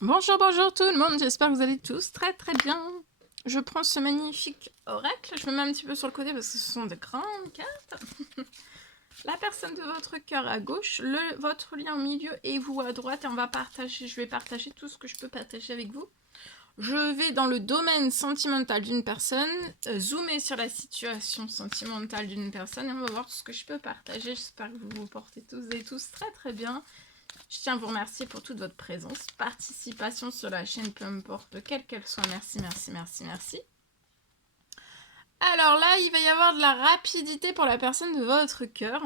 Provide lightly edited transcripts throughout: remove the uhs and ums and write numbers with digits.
Bonjour, bonjour tout le monde, j'espère que vous allez tous très très bien. Je prends ce magnifique oracle, je me mets un petit peu sur le côté parce que ce sont de grandes cartes. La personne de votre cœur à gauche, votre lien au milieu et vous à droite, et je vais partager tout ce que je peux partager avec vous. Je vais dans le domaine sentimental d'une personne, zoomer sur la situation sentimentale d'une personne et on va voir tout ce que je peux partager. J'espère que vous vous portez tous et tous très très bien. Je tiens à vous remercier pour toute votre présence, participation sur la chaîne, peu importe quelle qu'elle soit. Merci, merci, merci, merci. Alors là, il va y avoir de la rapidité pour la personne de votre cœur.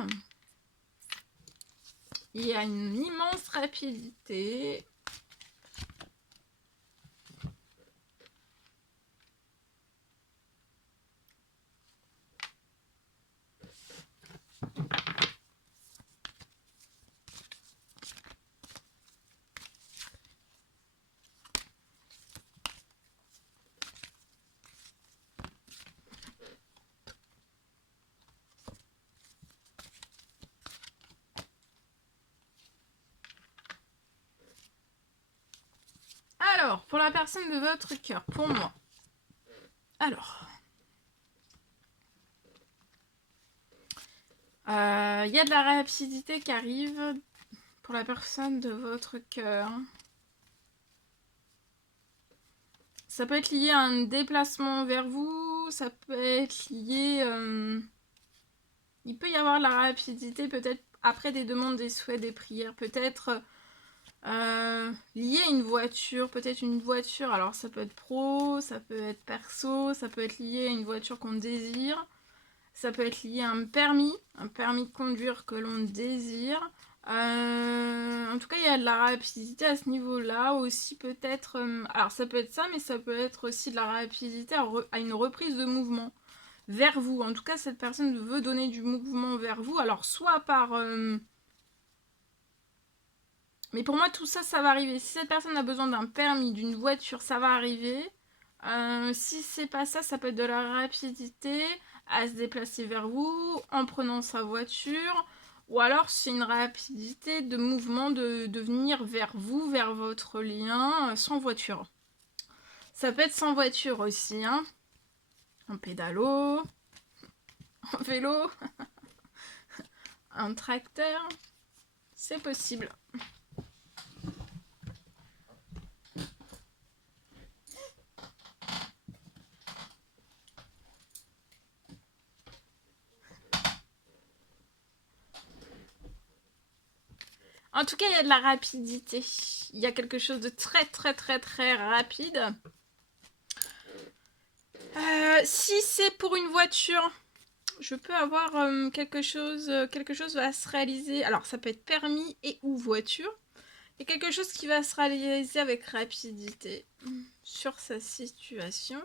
Il y a une immense rapidité. Alors, pour la personne de votre cœur, pour moi. Alors. Il y a de la rapidité qui arrive pour la personne de votre cœur. Ça peut être lié à un déplacement vers vous, ça peut être lié... il peut y avoir de la rapidité peut-être après des demandes, des souhaits, des prières, peut-être lié à une voiture, peut-être une voiture, alors ça peut être pro, ça peut être perso, ça peut être lié à une voiture qu'on désire, ça peut être lié à un permis de conduire que l'on désire. En tout cas, il y a de la rapidité à ce niveau-là aussi, peut-être. Alors, ça peut être ça, mais ça peut être aussi de la rapidité à une reprise de mouvement vers vous. En tout cas, cette personne veut donner du mouvement vers vous. Alors, soit par. Mais pour moi, tout ça, ça va arriver. Si cette personne a besoin d'un permis, d'une voiture, ça va arriver. Si c'est pas ça, ça peut être de la rapidité à se déplacer vers vous en prenant sa voiture. Ou alors c'est une rapidité de mouvement de venir vers vous, vers votre lien, sans voiture. Ça peut être sans voiture aussi, hein. En pédalo, en vélo, un tracteur. C'est possible. En tout cas, il y a de la rapidité. Il y a quelque chose de très très très très rapide. Si c'est pour une voiture, je peux avoir quelque chose va se réaliser. Alors, ça peut être permis et ou voiture. Il y a quelque chose qui va se réaliser avec rapidité sur sa situation.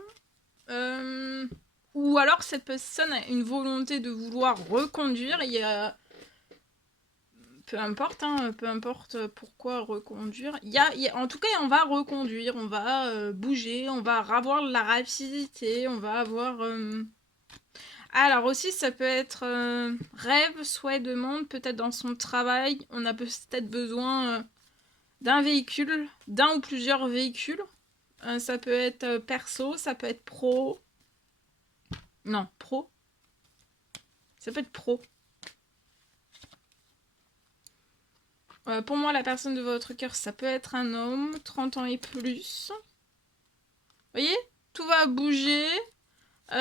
Ou alors, cette personne a une volonté de vouloir reconduire. Il y a... Peu importe, hein, peu importe pourquoi reconduire. En tout cas, on va reconduire, on va bouger, on va avoir la rapidité, on va avoir... Alors aussi, ça peut être rêve, souhait, demande, peut-être dans son travail, on a peut-être besoin d'un véhicule, d'un ou plusieurs véhicules. Ça peut être perso, ça peut être pro. Non, pro. Ça peut être pro. Pour moi, la personne de votre cœur, ça peut être un homme, 30 ans et plus. Vous voyez, tout va bouger.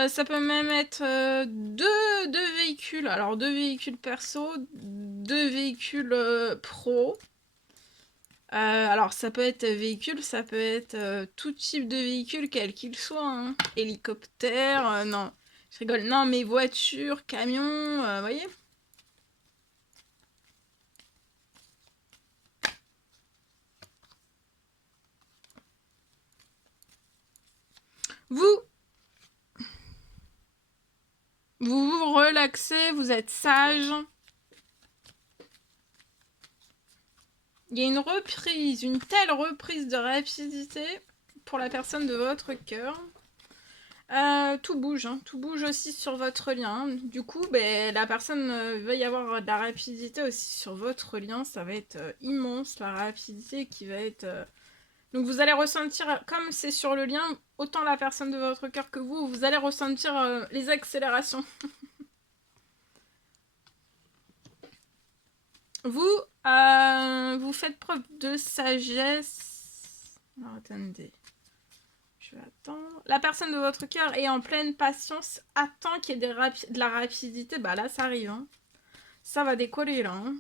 Ça peut même être deux véhicules. Alors, deux véhicules perso, deux véhicules pro. Alors, ça peut être véhicule, ça peut être tout type de véhicule, quel qu'il soit. Hein. Hélicoptère, non, je rigole. Non, mais voiture, camion, vous voyez. Vous vous relaxez, vous êtes sage. Il y a une reprise, une telle reprise de rapidité pour la personne de votre cœur. Tout bouge, hein. Tout bouge aussi sur votre lien. Du coup, la personne va y avoir de la rapidité aussi sur votre lien. Ça va être immense, la rapidité qui va être Donc vous allez ressentir, comme c'est sur le lien, autant la personne de votre cœur que vous allez ressentir les accélérations. Vous faites preuve de sagesse. Alors, attendez. Je vais attendre. La personne de votre cœur est en pleine patience, attend qu'il y ait de la rapidité. Bah là, ça arrive. Hein. Ça va décoller là. Hein.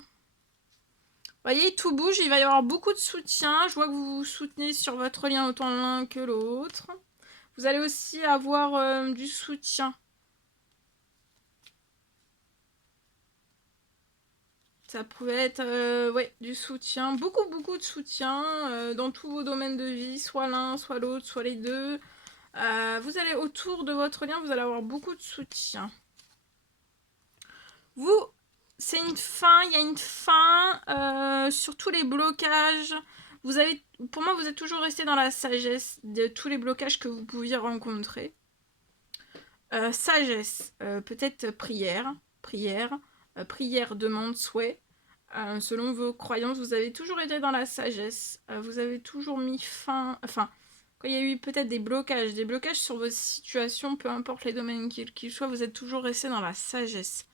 Vous voyez, tout bouge, il va y avoir beaucoup de soutien. Je vois que vous vous soutenez sur votre lien autant l'un que l'autre. Vous allez aussi avoir du soutien. Ça pouvait être ouais, du soutien, beaucoup de soutien dans tous vos domaines de vie, soit l'un, soit l'autre, soit les deux. Vous allez autour de votre lien, vous allez avoir beaucoup de soutien. Vous, c'est une fin, il y a une fin sur tous les blocages. Vous avez, pour moi, vous êtes toujours resté dans la sagesse de tous les blocages que vous pouviez rencontrer. Sagesse, peut-être prière, demande, souhait. Selon vos croyances, vous avez toujours été dans la sagesse. Vous avez toujours mis fin... Enfin, quand il y a eu peut-être des blocages sur vos situations, peu importe les domaines qu'ils soient, vous êtes toujours resté dans la sagesse.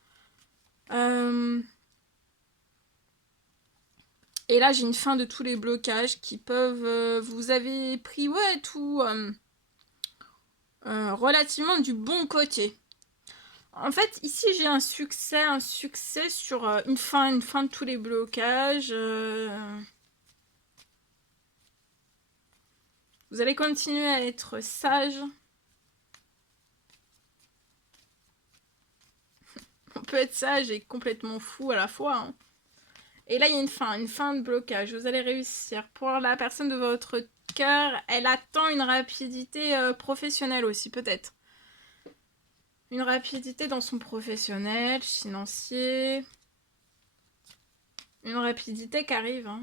Et là, j'ai une fin de tous les blocages qui peuvent... vous avez pris, ouais, tout... relativement du bon côté. En fait, ici, j'ai un succès sur une fin de tous les blocages. Vous allez continuer à être sage. On peut être sage et complètement fou à la fois. Hein. Et là, il y a une fin de blocage. Vous allez réussir. Pour la personne de votre cœur, elle attend une rapidité professionnelle aussi, peut-être. Une rapidité dans son professionnel, financier. Une rapidité qui arrive. Hein.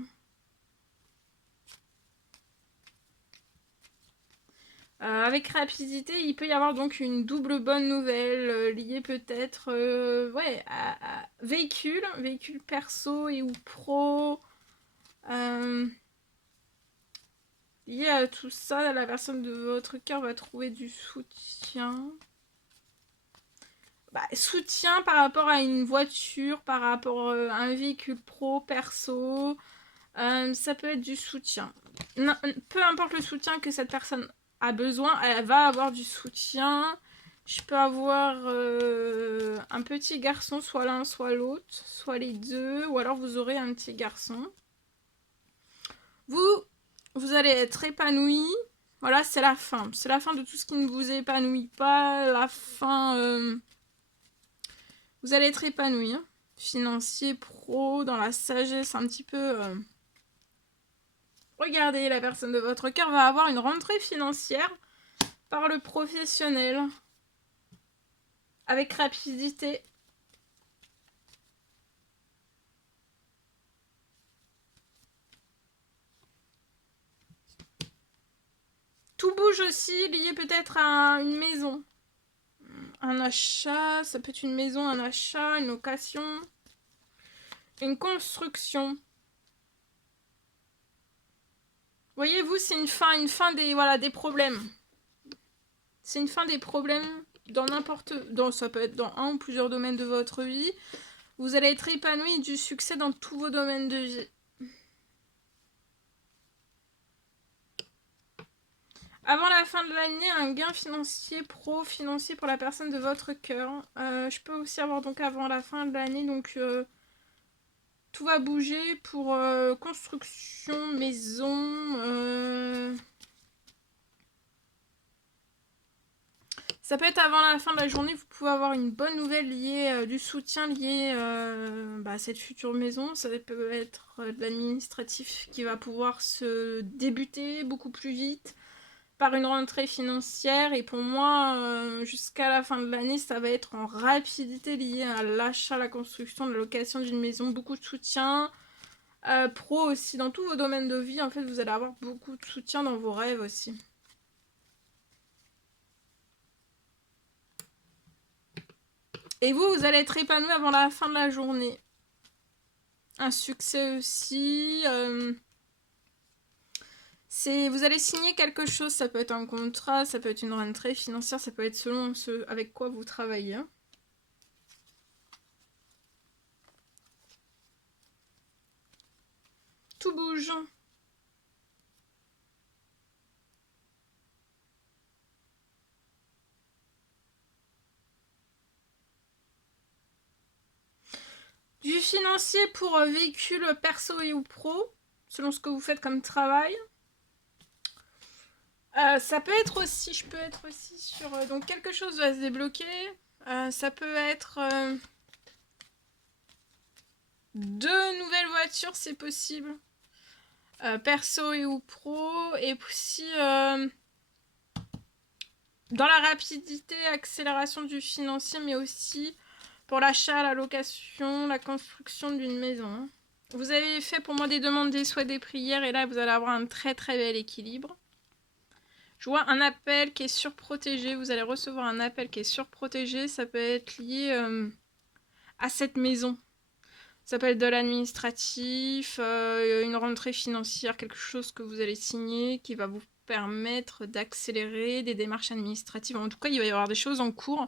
Avec rapidité, il peut y avoir donc une double bonne nouvelle liée peut-être ouais, à véhicule perso et ou pro. Lié à tout ça, la personne de votre cœur va trouver du soutien. Bah, soutien par rapport à une voiture, par rapport à un véhicule pro, perso. Ça peut être du soutien. Non, peu importe le soutien que cette personne a besoin, elle va avoir du soutien. Je peux avoir un petit garçon, soit l'un, soit l'autre, soit les deux, ou alors vous aurez un petit garçon. Vous allez être épanoui. Voilà, c'est la fin. C'est la fin de tout ce qui ne vous épanouit pas. La fin... Vous allez être épanoui. Hein. Financier, pro, dans la sagesse, un petit peu... Regardez, la personne de votre cœur va avoir une rentrée financière par le professionnel. Avec rapidité. Tout bouge aussi, lié peut-être à une maison. Un achat, ça peut être une maison, un achat, une location. Une construction. Voyez-vous, c'est une fin des, voilà, des problèmes. C'est une fin des problèmes dans ça peut être dans un ou plusieurs domaines de votre vie. Vous allez être épanoui et du succès dans tous vos domaines de vie. Avant la fin de l'année, un gain financier, financier pour la personne de votre cœur. Je peux aussi avoir donc avant la fin de l'année, donc tout va bouger pour construction, maison. Ça peut être avant la fin de la journée, vous pouvez avoir une bonne nouvelle liée, du soutien lié à cette future maison. Ça peut être de l'administratif qui va pouvoir se débuter beaucoup plus vite par une rentrée financière. Et pour moi, jusqu'à la fin de l'année, ça va être en rapidité lié à l'achat, la construction, la location d'une maison. Beaucoup de soutien. Pro aussi, dans tous vos domaines de vie, en fait, vous allez avoir beaucoup de soutien dans vos rêves aussi. Et vous allez être épanoui avant la fin de la journée. Un succès aussi. Vous allez signer quelque chose, ça peut être un contrat, ça peut être une rentrée financière, ça peut être selon ce avec quoi vous travaillez. Tout bouge. Du financier pour véhicule perso et ou pro, selon ce que vous faites comme travail. Ça peut être aussi, je peux être aussi sur... donc quelque chose va se débloquer. Ça peut être 2 nouvelles voitures, c'est possible. Perso et ou pro. Et aussi dans la rapidité, accélération du financier, mais aussi pour l'achat, la location, la construction d'une maison. Vous avez fait pour moi des demandes, des souhaits, des prières, et là vous allez avoir un très très bel équilibre. Je vois un appel qui est surprotégé. Vous allez recevoir un appel qui est surprotégé. Ça peut être lié à cette maison. Ça peut être de l'administratif, une rentrée financière, quelque chose que vous allez signer qui va vous permettre d'accélérer des démarches administratives. En tout cas, il va y avoir des choses en cours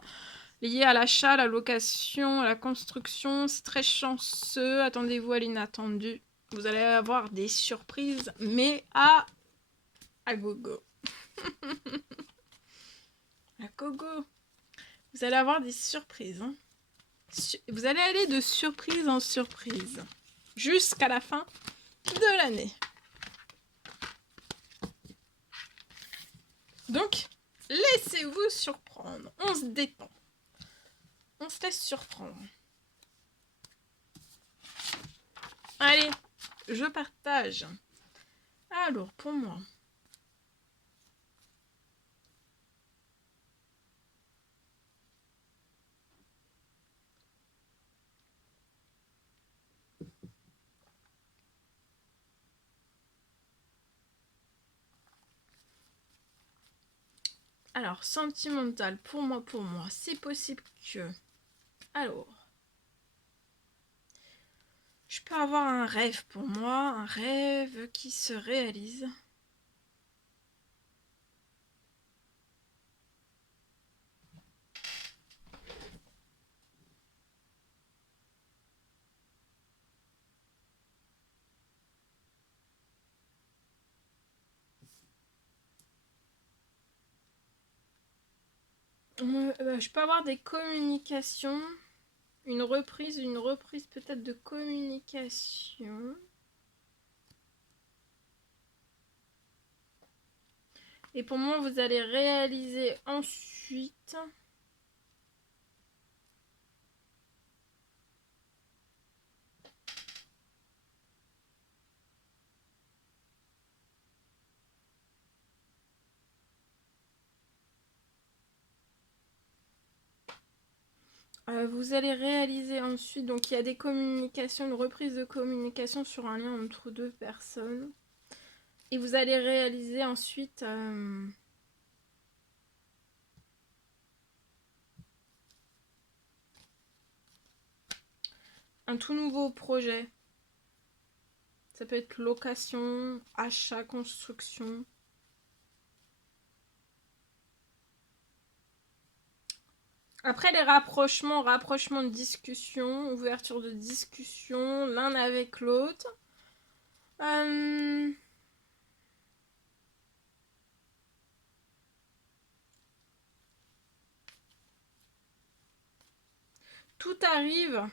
liées à l'achat, à la location, à la construction. C'est très chanceux. Attendez-vous à l'inattendu. Vous allez avoir des surprises, mais à gogo. À gogo. Vous allez avoir des surprises. Hein. Vous allez aller de surprise en surprise. Jusqu'à la fin de l'année. Donc, laissez-vous surprendre. On se détend. On se laisse surprendre. Allez, je partage. Alors, pour moi... Alors, sentimental, pour moi, c'est possible que... Alors... Je peux avoir un rêve pour moi, un rêve qui se réalise. Je peux avoir des communications, une reprise peut-être de communication. Et pour moi, vous allez réaliser ensuite... vous allez réaliser ensuite, donc il y a des communications, une reprise de communication sur un lien entre 2 personnes. Et vous allez réaliser ensuite un tout nouveau projet. Ça peut être location, achat, construction. Après les rapprochements de discussion, ouverture de discussion l'un avec l'autre. Tout arrive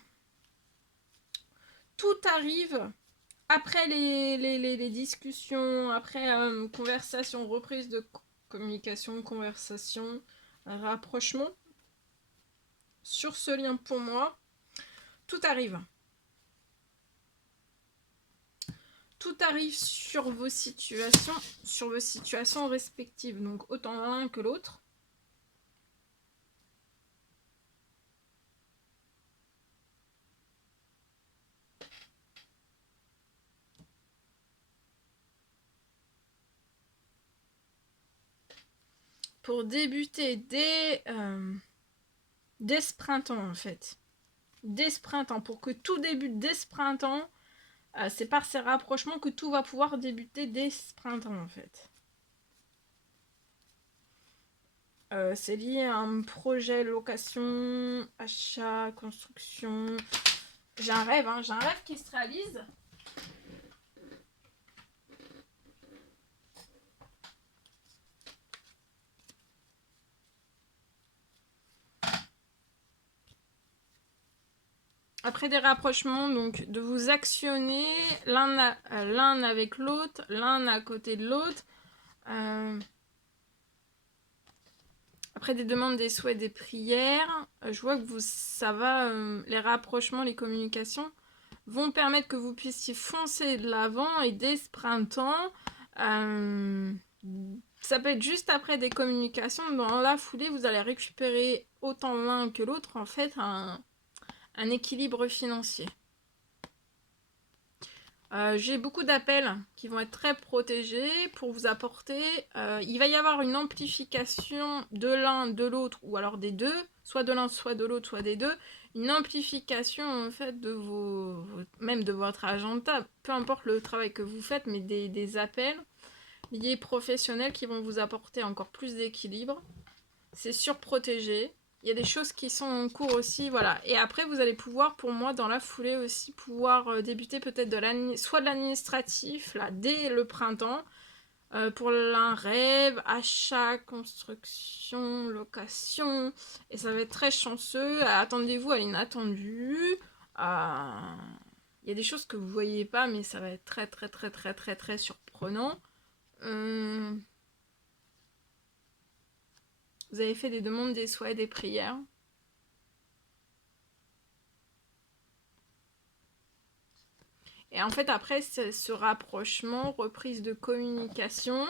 après les discussions, après conversation, reprise de communication, conversation, rapprochement. Sur ce lien pour moi, tout arrive. Tout arrive sur vos situations respectives, donc autant l'un que l'autre. Pour débuter dès ce printemps en fait. Dès ce printemps, pour que tout débute dès ce printemps, C'est par ces rapprochements que tout va pouvoir débuter dès ce printemps en fait. C'est lié à un projet, location, achat, construction. J'ai un rêve qui se réalise. Après des rapprochements, donc de vous actionner l'un avec l'autre, l'un à côté de l'autre. Après des demandes, des souhaits, des prières, je vois que les rapprochements, les communications vont permettre que vous puissiez foncer de l'avant et dès ce printemps, ça peut être juste après des communications, dans la foulée, vous allez récupérer autant l'un que l'autre, en fait, un équilibre financier. J'ai beaucoup d'appels qui vont être très protégés pour vous apporter. Il va y avoir une amplification de l'un, de l'autre, ou alors des deux, soit de l'un, soit de l'autre, soit des deux. Une amplification en fait de même de votre agenda, peu importe le travail que vous faites, mais des appels liés professionnels qui vont vous apporter encore plus d'équilibre. C'est surprotégé. Il y a des choses qui sont en cours aussi, voilà. Et après, vous allez pouvoir, pour moi, dans la foulée aussi, pouvoir débuter peut-être soit de l'administratif, là, dès le printemps, pour un rêve, achat, construction, location. Et ça va être très chanceux. Attendez-vous à l'inattendu. Il y a des choses que vous voyez pas, mais ça va être très, très, très, très, très, très surprenant. Vous avez fait des demandes, des souhaits, des prières. Et en fait, après ce rapprochement, reprise de communication,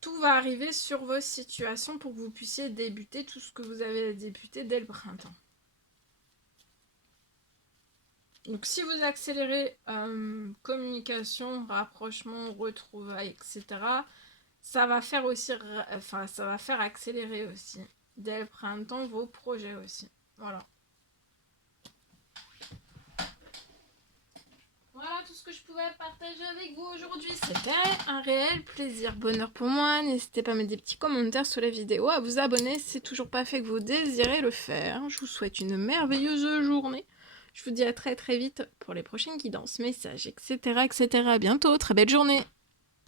tout va arriver sur vos situations pour que vous puissiez débuter tout ce que vous avez débuté dès le printemps. Donc si vous accélérez communication, rapprochement, retrouvailles, etc., ça va faire aussi, ça va faire accélérer aussi dès le printemps vos projets aussi. Voilà. Voilà tout ce que je pouvais partager avec vous aujourd'hui. C'était un réel plaisir, bonheur pour moi. N'hésitez pas à mettre des petits commentaires sous la vidéo, à vous abonner si c'est toujours pas fait que vous désirez le faire. Je vous souhaite une merveilleuse journée. Je vous dis à très très vite pour les prochaines guidances, messages, etc. etc. À bientôt, très belle journée.